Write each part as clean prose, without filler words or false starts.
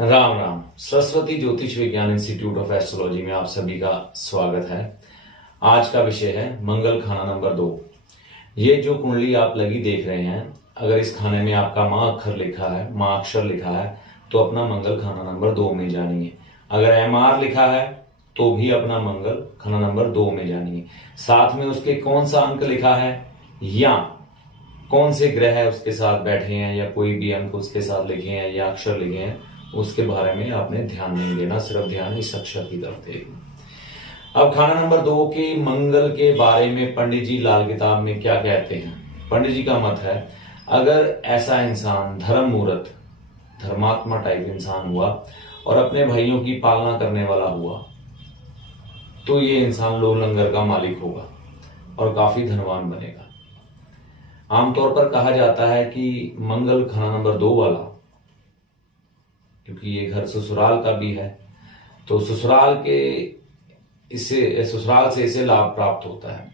राम राम। सरस्वती ज्योतिष विज्ञान institute of astrology में आप सभी का स्वागत है। आज का विषय है मंगल खाना नंबर 2। ये जो कुंडली आप लगी देख रहे हैं, अगर इस खाने में आपका माँ अक्षर लिखा है तो अपना मंगल खाना नंबर 2 में जानिए। अगर MR लिखा है तो भी अपना मंगल खाना नंबर 2 में जानिए। साथ में उसके कौन सा अंक लिखा है या कौन से ग्रह उसके साथ बैठे हैं या कोई भी अंक उसके साथ लिखे हैं या अक्षर लिखे हैं, उसके बारे में आपने ध्यान नहीं देना, सिर्फ ध्यान इस अक्षर की तरफ देना। अब खाना नंबर 2 के मंगल के बारे में पंडित जी लाल किताब में क्या कहते हैं। पंडित जी का मत है, अगर ऐसा इंसान धर्मात्मा टाइप इंसान हुआ और अपने भाइयों की पालना करने वाला हुआ तो ये इंसान लोग लंगर का मालिक होगा और काफी धनवान बनेगा। आमतौर पर कहा जाता है कि मंगल खाना नंबर 2 वाला, क्योंकि ये घर ससुराल का भी है, तो ससुराल से इसे लाभ प्राप्त होता है।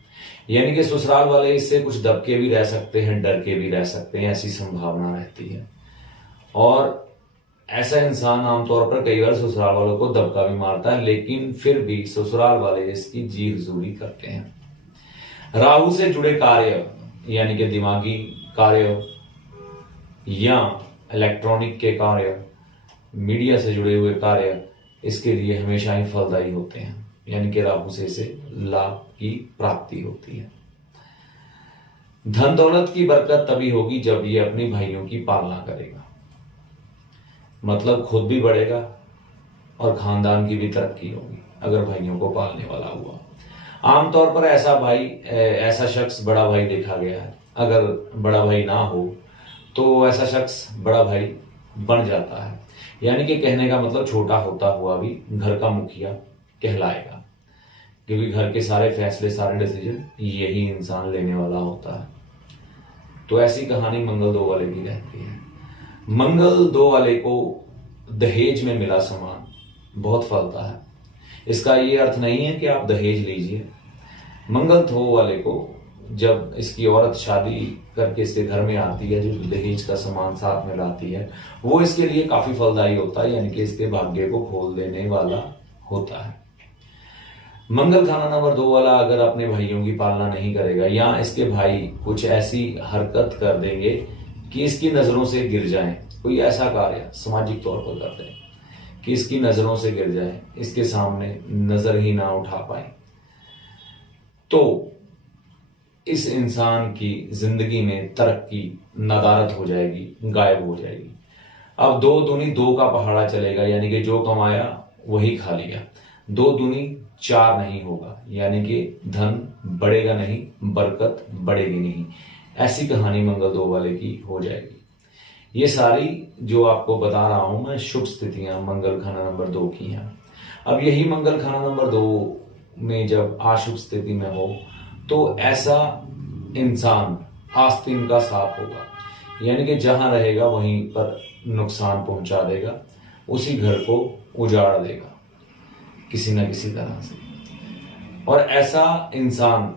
यानी कि ससुराल वाले इससे कुछ दबके भी रह सकते हैं, डर के भी रह सकते हैं, ऐसी संभावना रहती है। और ऐसा इंसान आमतौर पर कई बार ससुराल वालों को दबका भी मारता है, लेकिन फिर भी ससुराल वाले इसकी जी हुजूरी करते हैं। राहु से जुड़े कार्य यानी कि दिमागी कार्य या इलेक्ट्रॉनिक के कार्य, मीडिया से जुड़े हुए कार्य, इसके लिए हमेशा ही फलदायी होते हैं। यानी कि राहु से इसे लाभ की प्राप्ति होती है। धन दौलत की बरकत तभी होगी जब ये अपने भाइयों की पालना करेगा, मतलब खुद भी बढ़ेगा और खानदान की भी तरक्की होगी अगर भाइयों को पालने वाला हुआ। आमतौर पर ऐसा शख्स बड़ा भाई देखा गया है। अगर बड़ा भाई ना हो तो ऐसा शख्स बड़ा भाई बन जाता है। यानी कि कहने का मतलब छोटा होता हुआ भी घर का मुखिया कहलाएगा, क्योंकि घर के सारे फैसले, सारे डिसीजन यही इंसान लेने वाला होता है। तो ऐसी कहानी मंगल 2 वाले की रहती है। मंगल 2 वाले को दहेज में मिला सामान बहुत फलता है। इसका ये अर्थ नहीं है कि आप दहेज लीजिए। मंगल 2 वाले को जब इसकी औरत शादी करके इसके घर में आती है, जो दहेज का सामान साथ में लाती है, वो इसके लिए काफी फलदायी होता है, यानी कि इसके भाग्य को खोल देने वाला होता है। मंगल खाना नंबर 2 वाला अगर अपने भाइयों की पालना नहीं करेगा या इसके भाई कुछ ऐसी हरकत कर देंगे कि इसकी नजरों से गिर जाएं, कोई ऐसा कार्य सामाजिक तौर पर कर दें कि इसकी नजरों से गिर जाए, इसके सामने नजर ही ना उठा पाए, तो इस इंसान की जिंदगी में तरक्की नदारद हो जाएगी, गायब हो जाएगी। अब 2 दूनी 2 का पहाड़ा चलेगा, यानी कि जो कमाया वही खा लिया। 2 दूनी 4 नहीं होगा, यानी कि धन बढ़ेगा नहीं, बरकत बढ़ेगी नहीं। ऐसी कहानी मंगल 2 वाले की हो जाएगी। ये सारी जो आपको बता रहा हूं मैं शुभ स्थितियां मंगल खाना नंबर 2 की हैं। अब यही मंगल खाना नंबर 2 में जब अशुभ स्थिति में हो तो ऐसा इंसान आस्तीन का सांप होगा, यानी कि जहां रहेगा वहीं पर नुकसान पहुंचा देगा, उसी घर को उजाड़ देगा किसी न किसी तरह से। और ऐसा इंसान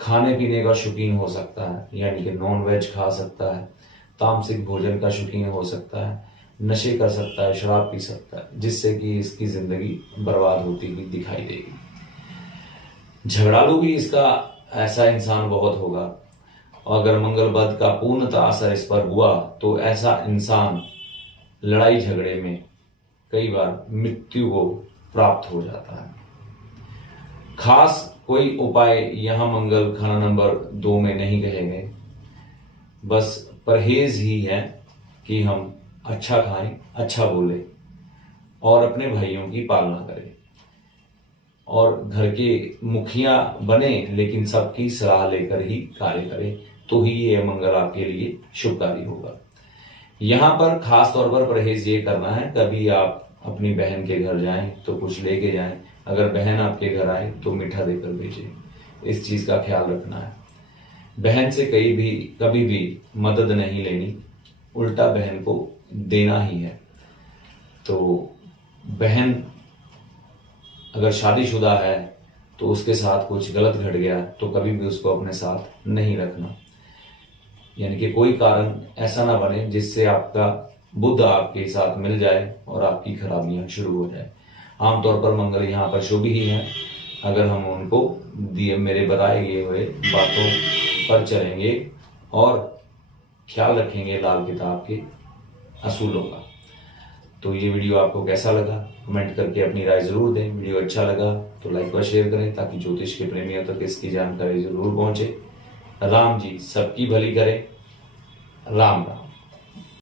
खाने पीने का शौकीन हो सकता है, यानी कि नॉन वेज खा सकता है, तामसिक भोजन का शौकीन हो सकता है, नशे कर सकता है, शराब पी सकता है, जिससे कि इसकी जिंदगी बर्बाद होती हुई दिखाई देगी। झगड़ालू भी इसका ऐसा इंसान बहुत होगा। और अगर मंगल बद का पूर्णतः असर इस पर हुआ तो ऐसा इंसान लड़ाई झगड़े में कई बार मृत्यु को प्राप्त हो जाता है। खास कोई उपाय यहां मंगल खाना नंबर 2 में नहीं कहे गए, बस परहेज ही है कि हम अच्छा खाएं, अच्छा बोले और अपने भाइयों की पालना करें और घर के मुखिया बने, लेकिन सबकी सलाह लेकर ही कार्य करें, तो ही ये मंगल आपके लिए शुभकारी होगा। यहां पर खास तौर पर परहेज ये करना है, कभी आप अपनी बहन के घर जाएं तो कुछ लेके जाएं। अगर बहन आपके घर आए तो मीठा देकर भेजें, इस चीज का ख्याल रखना है। बहन से कभी भी मदद नहीं लेनी, उल्टा बहन को देना ही है। तो बहन अगर शादीशुदा है तो उसके साथ कुछ गलत घट गया तो कभी भी उसको अपने साथ नहीं रखना, यानी कि कोई कारण ऐसा ना बने जिससे आपका बुध आपके साथ मिल जाए और आपकी खराबियां शुरू हो जाए। आमतौर पर मंगल यहाँ पर शुभ ही है। अगर हम उनको दिए मेरे बताए गए हुए बातों पर चलेंगे और ख्याल रखेंगे लाल किताब के असूलों का। तो ये वीडियो आपको कैसा लगा कमेंट करके अपनी राय जरूर दें। वीडियो अच्छा लगा तो लाइक व शेयर करें ताकि ज्योतिष के प्रेमियों तक इसकी जानकारी जरूर पहुंचे। राम जी सबकी भली करें। राम राम।